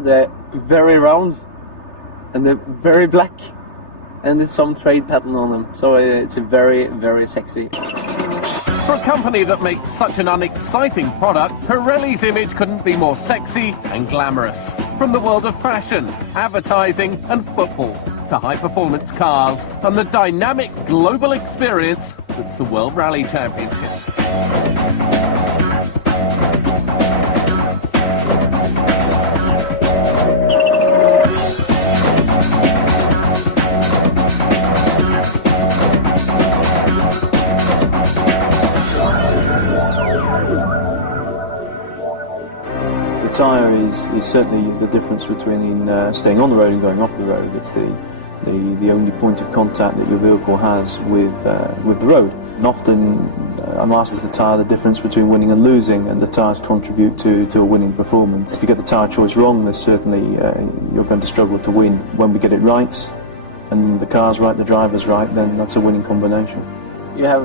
They're very round and they're very black, and there's some trade pattern on them, so it's a very, very sexy. For a company that makes such an unexciting product, Pirelli's image couldn't be more sexy and glamorous. From the world of fashion, advertising and football, to high-performance cars and the dynamic global experience that's the World Rally Championship. The tyre is certainly the difference between staying on the road and going off the road. It's the only point of contact that your vehicle has with the road. And often I'm asked, is the tyre the difference between winning and losing, and the tyres contribute to a winning performance. If you get the tyre choice wrong, then certainly you're going to struggle to win. When we get it right, and the car's right, the driver's right, then that's a winning combination. You have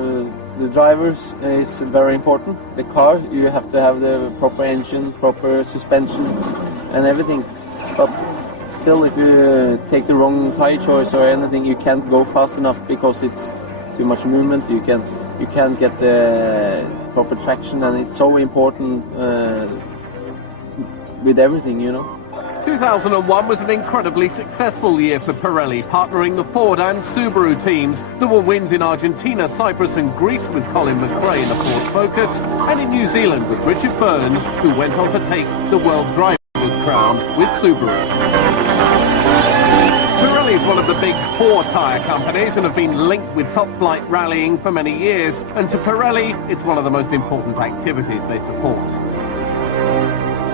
the drivers is very important. The car, you have to have the proper engine, proper suspension and everything. But still, if you take the wrong tire choice or anything, you can't go fast enough because it's too much movement. You can't get the proper traction, and it's so important with everything, you know. 2001 was an incredibly successful year for Pirelli, partnering the Ford and Subaru teams. There were wins in Argentina, Cyprus and Greece with Colin McRae in the Ford Focus, and in New Zealand with Richard Burns, who went on to take the World Driver's crown with Subaru. Pirelli is one of the big four tyre companies and have been linked with top-flight rallying for many years, and to Pirelli, it's one of the most important activities they support.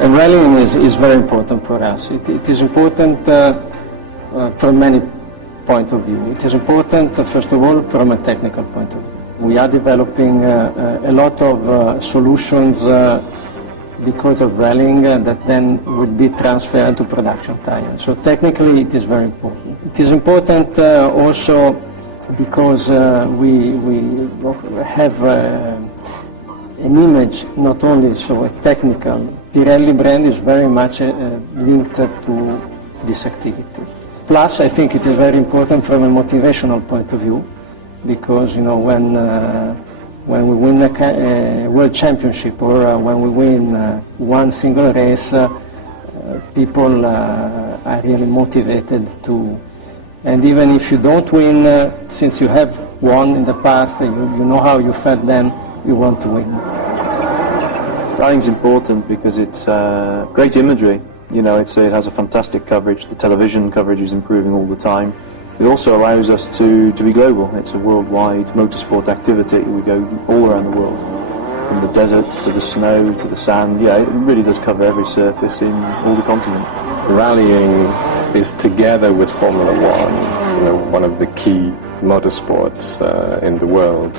And rallying is very important for us. It is important from many points of view. It is important, first of all, from a technical point of view. We are developing a lot of solutions because of rallying that then will be transferred to production tires. So technically it is very important. It is important also because we have an image, not only so a technical. Pirelli brand is very much linked to this activity. Plus, I think it is very important from a motivational point of view, because you know when we win a world championship or when we win one single race, people are really motivated to. And even if you don't win, since you have won in the past, you know how you felt then, you want to win. Rallying's important because it's great imagery. You know, it has a fantastic coverage. The television coverage is improving all the time. It also allows us to be global. It's a worldwide motorsport activity. We go all around the world, from the deserts to the snow to the sand. Yeah, it really does cover every surface in all the continent. Rallying is, together with Formula One, you know, one of the key motorsports in the world.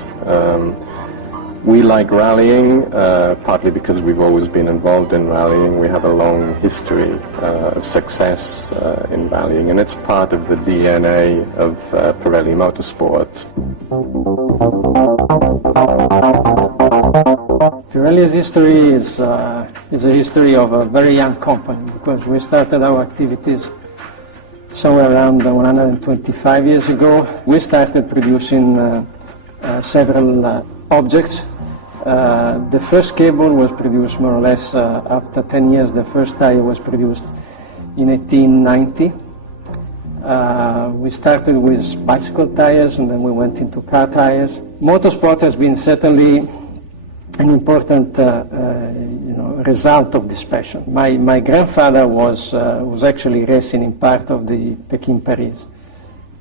We like rallying, partly because we've always been involved in rallying. We have a long history of success in rallying, and it's part of the DNA of Pirelli Motorsport. Pirelli's history is a history of a very young company, because we started our activities somewhere around 125 years ago. We started producing several objects. The first cable was produced more or less after 10 years. The first tire was produced in 1890. We started with bicycle tires, and then we went into car tires. Motorsport has been certainly an important result of this passion. My grandfather was actually racing in part of the Pekin-Paris.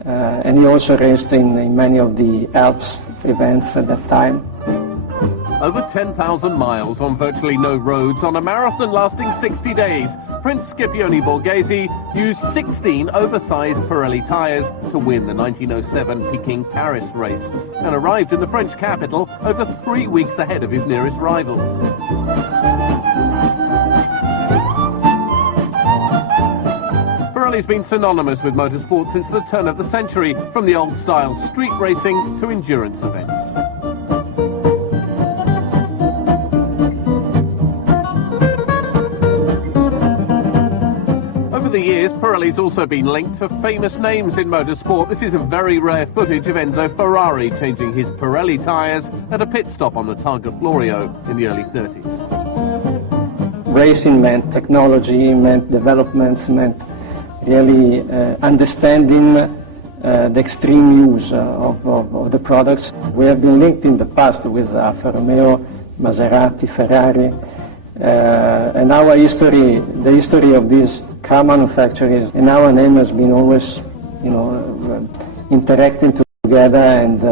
And he also raced in many of the Alps events at that time. Over 10,000 miles on virtually no roads on a marathon lasting 60 days, Prince Scipione Borghese used 16 oversized Pirelli tyres to win the 1907 Peking-Paris race and arrived in the French capital over 3 weeks ahead of his nearest rivals. Pirelli's been synonymous with motorsport since the turn of the century, from the old-style street racing to endurance events. Over the years, Pirelli's also been linked to famous names in motorsport. This is a very rare footage of Enzo Ferrari changing his Pirelli tyres at a pit stop on the Targa Florio in the early 30s. Racing meant technology, meant developments, meant really understanding the extreme use of the products. We have been linked in the past with Alfa Romeo, Maserati, Ferrari, and our history, the history of these car manufacturers, and our name has been always, interacting together and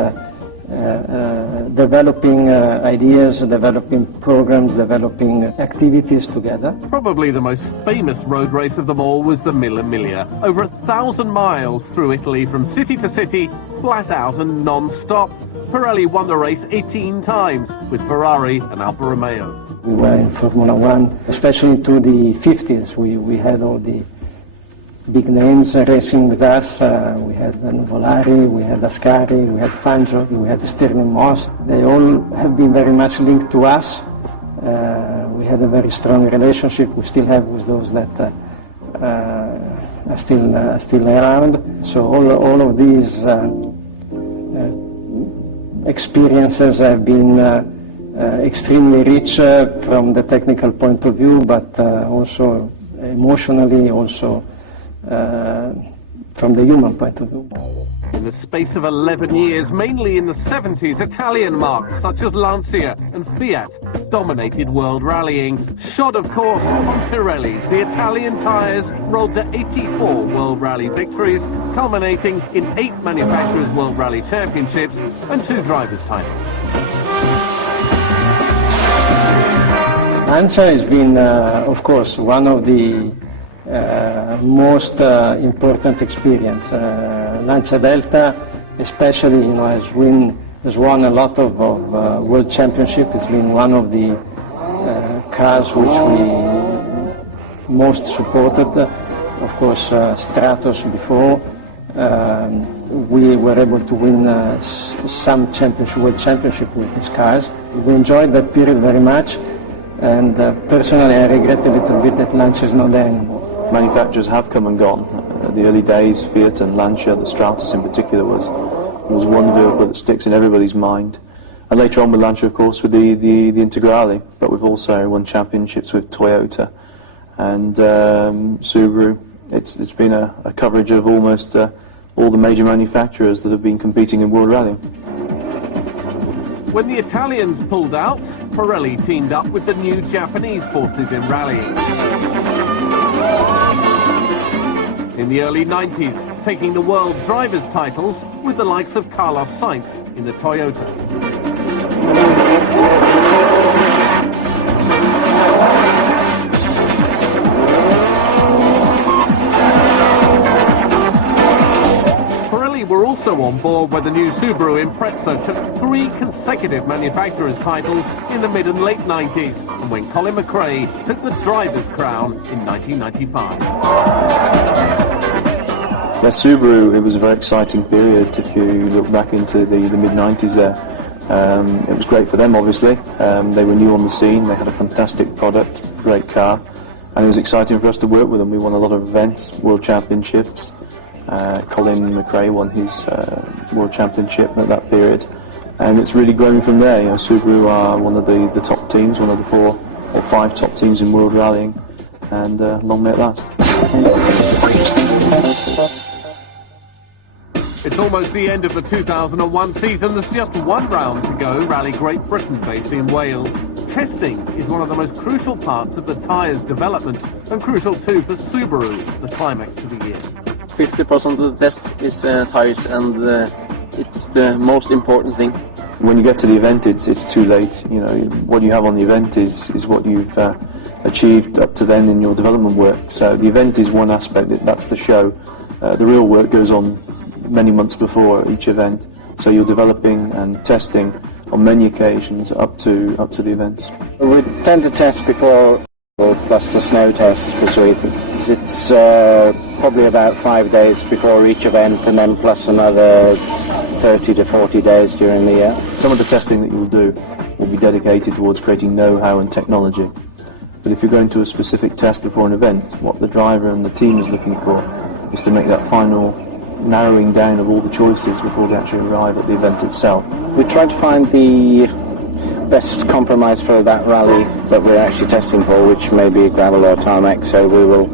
developing ideas, developing programs, developing activities together. Probably the most famous road race of them all was the Mille Miglia. Over 1,000 miles through Italy from city to city, flat out and non-stop. Pirelli won the race 18 times with Ferrari and Alfa Romeo. We were in Formula One, especially into the 50s. We had all the big names racing with us. We had Nuvolari, we had Ascari, we had Fangio, we had Stirling Moss. They all have been very much linked to us. We had a very strong relationship. We still have with those that are still around. So all of these experiences have been extremely rich from the technical point of view, but also emotionally, also from the human point of view. In the space of 11 years, mainly in the 70s, Italian marques such as Lancia and Fiat dominated world rallying. Shod, of course, on Pirellis, the Italian tyres rolled to 84 World Rally victories, culminating in 8 manufacturers' World Rally Championships and 2 drivers' titles. Lancia has been, of course, one of the most important experience. Lancia Delta, especially, has won a lot of world championship. It's been one of the cars which we most supported. Of course, Stratos before. We were able to win some world championship with these cars. We enjoyed that period very much, and personally I regret a little bit that Lancia is not there anymore. Manufacturers have come and gone. The early days, Fiat and Lancia, the Stratos in particular, was one vehicle that sticks in everybody's mind. And later on with Lancia, of course, with the Integrale, but we've also won championships with Toyota and Subaru. It's been a coverage of almost all the major manufacturers that have been competing in World Rally. When the Italians pulled out, Pirelli teamed up with the new Japanese forces in rallying. In the early 90s, taking the world drivers' titles with the likes of Carlos Sainz in the Toyota. Pirelli were also on board when the new Subaru Impreza took 3 consecutive manufacturers' titles in the mid and late 90s, and when Colin McRae took the driver's crown in 1995. Yeah, Subaru, it was a very exciting period if you look back into the mid-90s there. It was great for them, obviously. They were new on the scene, they had a fantastic product, great car, and it was exciting for us to work with them. We won a lot of events, world championships. Colin McRae won his world championship at that period, and it's really grown from there. Subaru are one of the top teams, one of the 4 or 5 top teams in world rallying, and long may it last. It's almost the end of the 2001 season. There's just 1 round to go. Rally Great Britain based in Wales. Testing is one of the most crucial parts of the tyres' development, and crucial too for Subaru, the climax to the year. 50% of the test is tyres, and it's the most important thing. When you get to the event, it's too late. What you have on the event is what you've achieved up to then in your development work. So the event is one aspect, that's the show. The real work goes on many months before each event. So you're developing and testing on many occasions up to the events. We tend to test before, plus the snow test, because it's probably about 5 days before each event, and then plus another 30 to 40 days during the year. Some of the testing that you'll do will be dedicated towards creating know-how and technology. But if you're going to a specific test before an event, what the driver and the team is looking for is to make that final narrowing down of all the choices before they actually arrive at the event itself. We tried to find the best compromise for that rally that we're actually testing for, which may be gravel or tarmac, so we will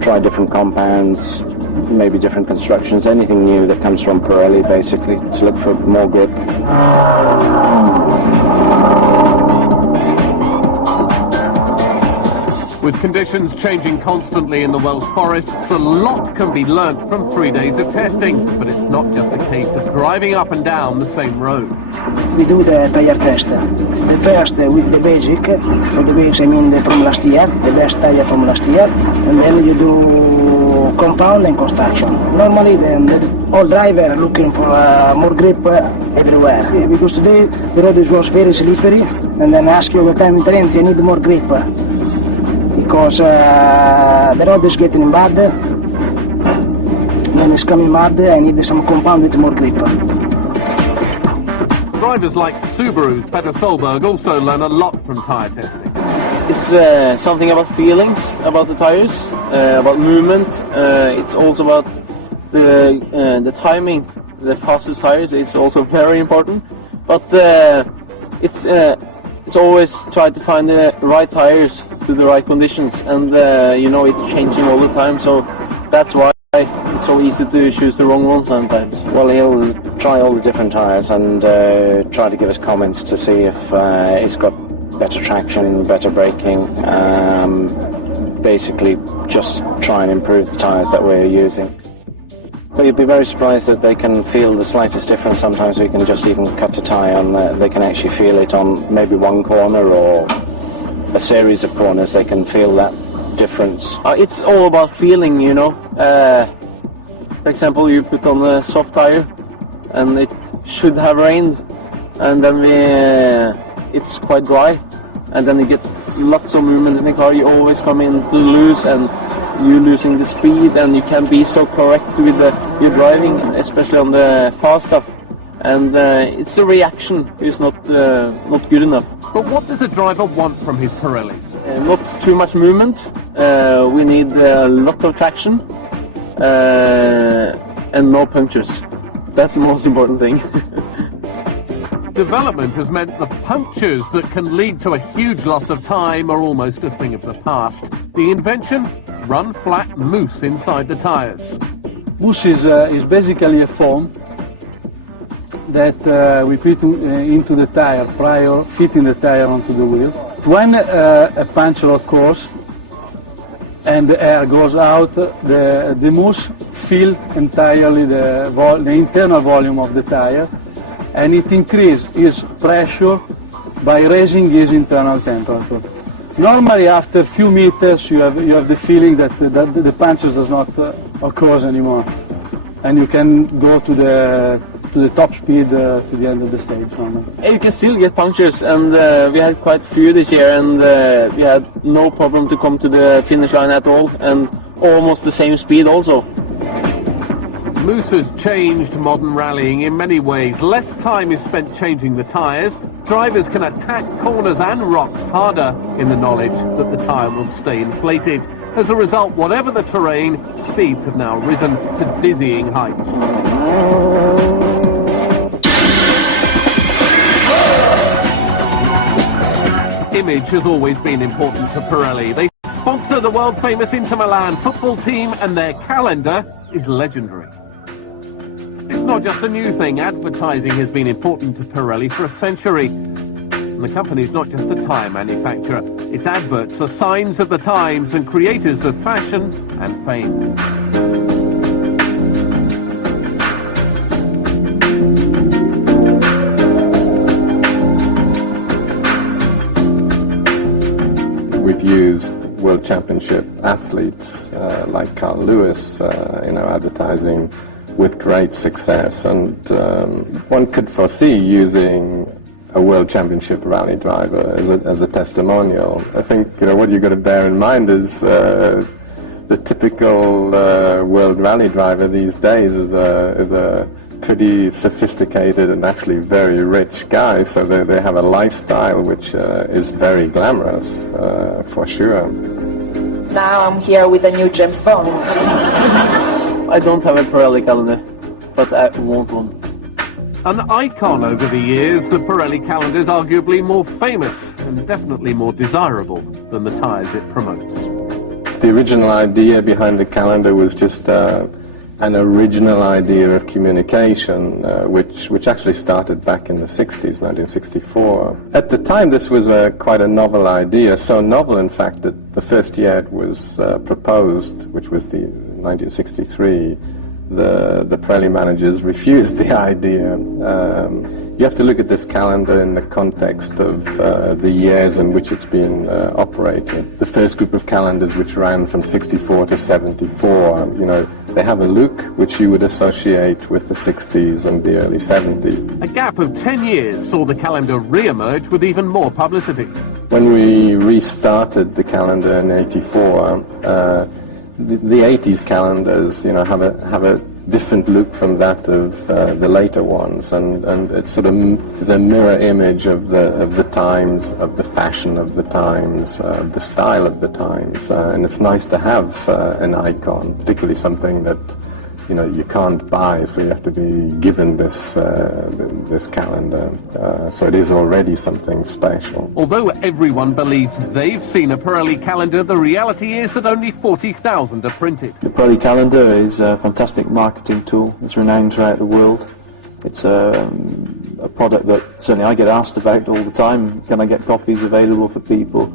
try different compounds, maybe different constructions, anything new that comes from Pirelli basically, to look for more grip. With conditions changing constantly in the Welsh forests, a lot can be learnt from 3 days of testing, but it's not just a case of driving up and down the same road. We do the tire test. The first with the basic, for the basics I mean from last year, the best tire from last year, and then you do compound and construction. Normally the all driver are looking for more grip everywhere, because today the road was very slippery, and then I ask you all the time in Trent, I need more grip, because the road is getting bad, when it's coming bad I need some compound with more grip. Drivers like Subaru's Peter Solberg also learn a lot from tyre testing. It's something about feelings, about the tires, about movement. It's also about the timing. The fastest tires is also very important. But it's always try to find the right tires to the right conditions, and you know, it's changing all the time. So that's why it's so easy to choose the wrong one sometimes. Well, he'll try all the different tyres and try to give us comments to see if it's got better traction, better braking, basically just try and improve the tyres that we're using. But you'd be very surprised that they can feel the slightest difference. Sometimes we can just even cut a tyre and they can actually feel it on maybe one corner or a series of corners. They can feel that difference. It's all about feeling, you know. For example, you put on a soft tire and it should have rained, and then it's quite dry, and then you get lots of movement in the car. You always come into loose, and you're losing the speed, and you can't be so correct with your driving, especially on the fast stuff. And it's a reaction is not good enough. But what does a driver want from his Pirelli? Not too much movement. We need a lot of traction and no punctures. That's the most important thing. Development has meant the punctures that can lead to a huge loss of time are almost a thing of the past. The invention? Run flat mousse inside the tyres. Mousse is basically a foam that we put into the tire prior fitting the tire onto the wheel. When a puncture occurs and the air goes out, the mousse fills entirely the internal volume of the tire, and it increases its pressure by raising its internal temperature. Normally, after a few meters, you have the feeling that the punctures does not occur anymore, and you can go to the top speed to the end of the stage. You can still get punctures, and we had quite a few this year, and we had no problem to come to the finish line at all, and almost the same speed also. Mousse has changed modern rallying in many ways. Less time is spent changing the tyres. Drivers can attack corners and rocks harder in the knowledge that the tyre will stay inflated. As a result, whatever the terrain, speeds have now risen to dizzying heights. Image has always been important to Pirelli. They sponsor the world-famous Inter Milan football team, and their calendar is legendary. It's not just a new thing. Advertising has been important to Pirelli for a century. And the company's not just a tyre manufacturer. Its adverts are signs of the times and creators of fashion and fame. We've used World Championship athletes like Carl Lewis in our advertising with great success, and one could foresee using a World Championship rally driver as a testimonial. I think what you've got to bear in mind is the typical World Rally driver these days is a pretty sophisticated and actually very rich guy, so they have a lifestyle which is very glamorous, for sure. Now I'm here with a new James Bond. I don't have a Pirelli calendar, but I want one. An icon over the years, the Pirelli calendar is arguably more famous and definitely more desirable than the tyres it promotes. The original idea behind the calendar was just an original idea of communication, which actually started back in the 60s, 1964. At the time, this was quite a novel idea, so novel, in fact, that the first year it was proposed, which was the 1963, the Pirelli managers refused the idea. You have to look at this calendar in the context of the years in which it's been operated. The first group of calendars, which ran from 64 to 74, you know, they have a look which you would associate with the 60s and the early 70s. A gap of 10 years saw the calendar re-emerge with even more publicity. When we restarted the calendar in 84, the 80s calendars, you know, have a different look from that of the later ones, and it sort of is a mirror image of the times, of the fashion of the times, the style of the times, and it's nice to have an icon, particularly something that, you know, you can't buy, so you have to be given this this calendar. So it is already something special. Although everyone believes they've seen a Pirelli calendar, the reality is that only 40,000 are printed. The Pirelli calendar is a fantastic marketing tool. It's renowned throughout the world. It's a product that certainly I get asked about all the time. Can I get copies available for people?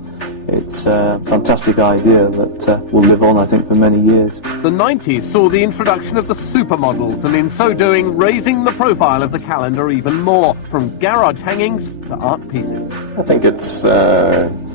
It's a fantastic idea that will live on, I think, for many years. The 90s saw the introduction of the supermodels, and in so doing, raising the profile of the calendar even more, from garage hangings to art pieces. I think it's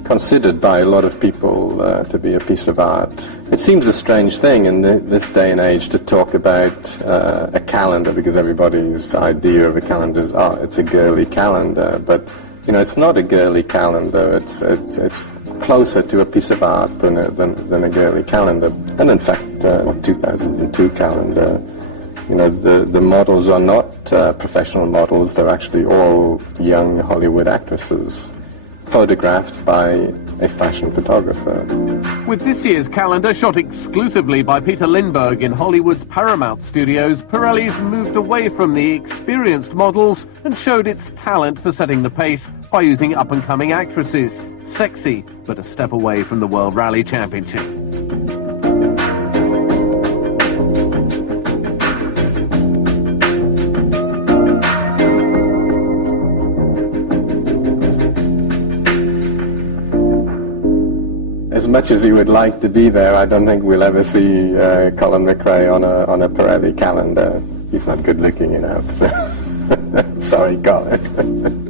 considered by a lot of people to be a piece of art. It seems a strange thing in this day and age to talk about a calendar, because everybody's idea of a calendar is, oh, it's a girly calendar, but you know, it's not a girly calendar. It's closer to a piece of art than a girly calendar. And in fact, 2002 calendar, you know, the models are not professional models. They're actually all young Hollywood actresses, photographed by a fashion photographer. With this year's calendar shot exclusively by Peter Lindbergh in Hollywood's Paramount Studios, Pirelli's moved away from the experienced models and showed its talent for setting the pace by using up-and-coming actresses. Sexy, but a step away from the World Rally Championship. As much as he would like to be there, I don't think we'll ever see Colin McRae on a Pirelli calendar. He's not good looking enough. So. Sorry, Colin.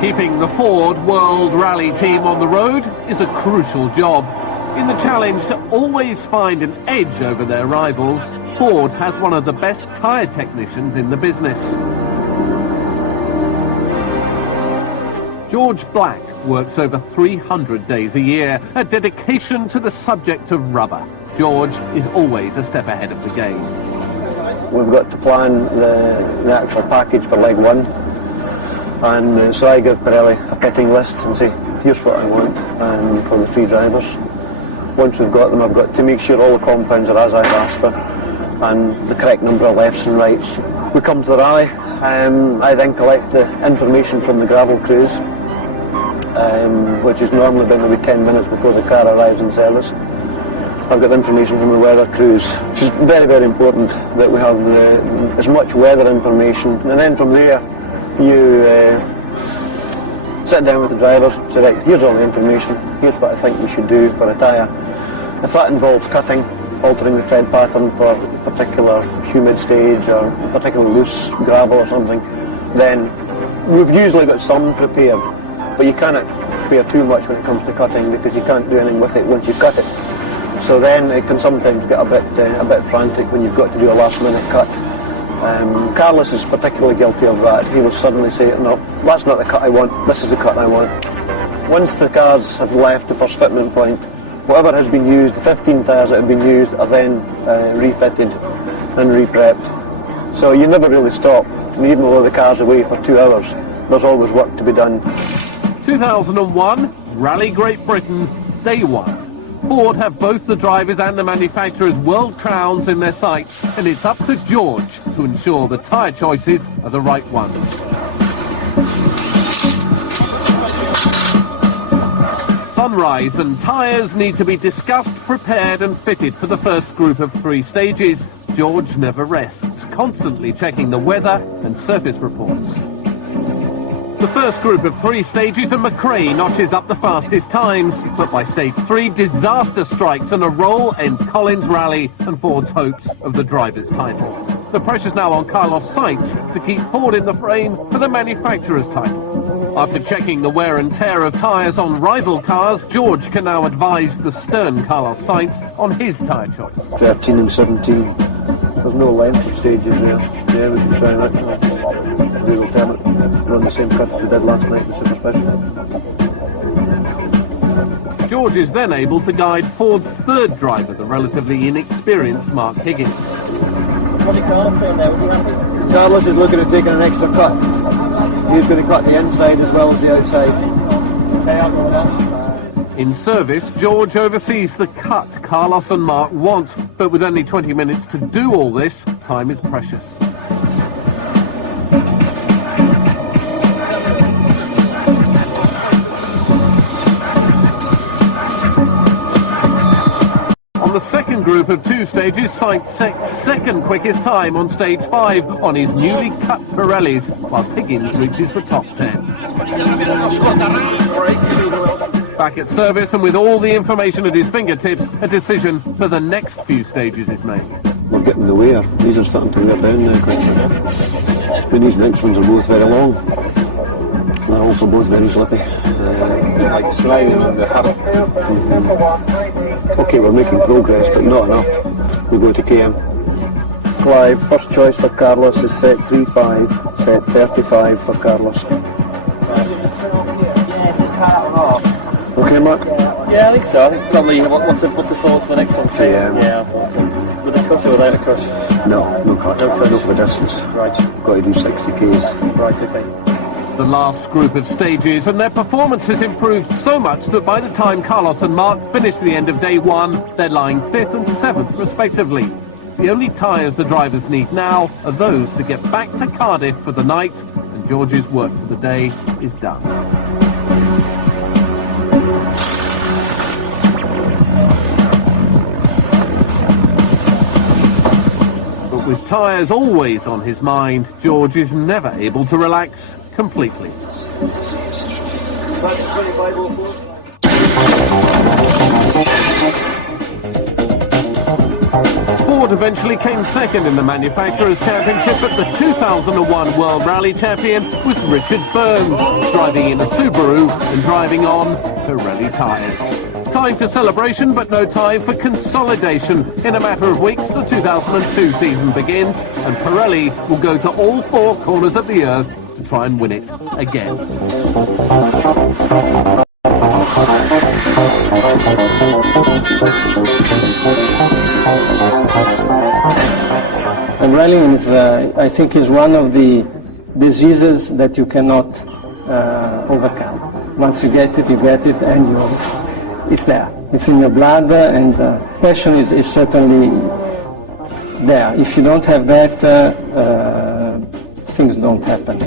Keeping the Ford World Rally team on the road is a crucial job. In the challenge to always find an edge over their rivals, Ford has one of the best tyre technicians in the business. George Black works over 300 days a year, a dedication to the subject of rubber. George is always a step ahead of the game. We've got to plan the actual package for leg one, and so I give Pirelli a fitting list and say, here's what I want for the three drivers. Once we've got them, I've got to make sure all the compounds are as I've asked for, and the correct number of lefts and rights. We come to the rally, I then collect the information from the gravel crews, which is normally about maybe 10 minutes before the car arrives in service. I've got information from the weather crews, which is very, very important that we have as much weather information. And then from there, you sit down with the drivers, say, right, here's all the information, here's what I think we should do for a tyre. If that involves cutting, altering the tread pattern for a particular humid stage or particularly loose gravel or something, then we've usually got some prepared, but you cannot prepare too much when it comes to cutting, because you can't do anything with it once you've cut it. So then it can sometimes get a bit frantic when you've got to do a last minute cut. Carlos is particularly guilty of that. He will suddenly say, no, that's not the cut I want, this is the cut I want. Once the cars have left the first fitment point, whatever has been used, the 15 tyres that have been used are then refitted and re-prepped. So you never really stop. I mean, even though the car's away for 2 hours, there's always work to be done. 2001, Rally Great Britain, Day 1. Ford have both the drivers and the manufacturer's world crowns in their sights, and it's up to George to ensure the tyre choices are the right ones. Sunrise and tyres need to be discussed, prepared and fitted for the first group of 3 stages. George never rests, constantly checking the weather and surface reports. The first group of 3 stages and McRae notches up the fastest times, but by stage 3 disaster strikes and a roll ends Collins' rally and Ford's hopes of the driver's title. The pressure's now on Carlos Sainz to keep Ford in the frame for the manufacturer's title. After checking the wear and tear of tyres on rival cars, George can now advise the stern Carlos Sainz on his tyre choice. 13 and 17. There's no length of stages there. Yeah, we can try that. We'll tell it. Run the same cut as we did last night, the super special. George is then able to guide Ford's third driver, the relatively inexperienced Mark Higgins. What did Carlos say there? Was he happy? Carlos is looking at taking an extra cut. He's going to cut the inside as well as the outside. In service, George oversees the cut Carlos and Mark want, but with only 20 minutes to do all this, time is precious. On the second group of 2 stages, Sainz sets second quickest time on stage 5 on his newly cut Pirellis, whilst Higgins reaches the top 10. Back at service and with all the information at his fingertips, a decision for the next few stages is made. We're getting the wear. These are starting to wear down now quite quickly. And these next ones are both very long. They're also both very slippy. Like sliding on the hub. Okay, we're making progress, but not enough. We go to KM. Clive, first choice for Carlos is set 3.5, set 35 for Carlos. Okay, Mark? Yeah, I think so. I think probably, what's the thoughts for the next one? KM. Yeah, I thought so. With a cut or without a cut? No cut. No for the distance. Right. Got to do 60 Ks. Right, okay. The last group of stages, and their performance has improved so much that by the time Carlos and Mark finish the end of day 1, they're lying 5th and 7th respectively. The only tyres the drivers need now are those to get back to Cardiff for the night, and George's work for the day is done. But with tyres always on his mind, George is never able to relax completely. Ford eventually came second in the Manufacturers' Championship, but the 2001 World Rally Champion was Richard Burns, driving in a Subaru and driving on Pirelli tyres. Time for celebration, but no time for consolidation. In a matter of weeks, the 2002 season begins, and Pirelli will go to all 4 corners of the earth to try and win it again. And rallying is, I think, is one of the diseases that you cannot overcome. Once you get it, and it's there. It's in your blood, and passion is certainly there. If you don't have that, things don't happen.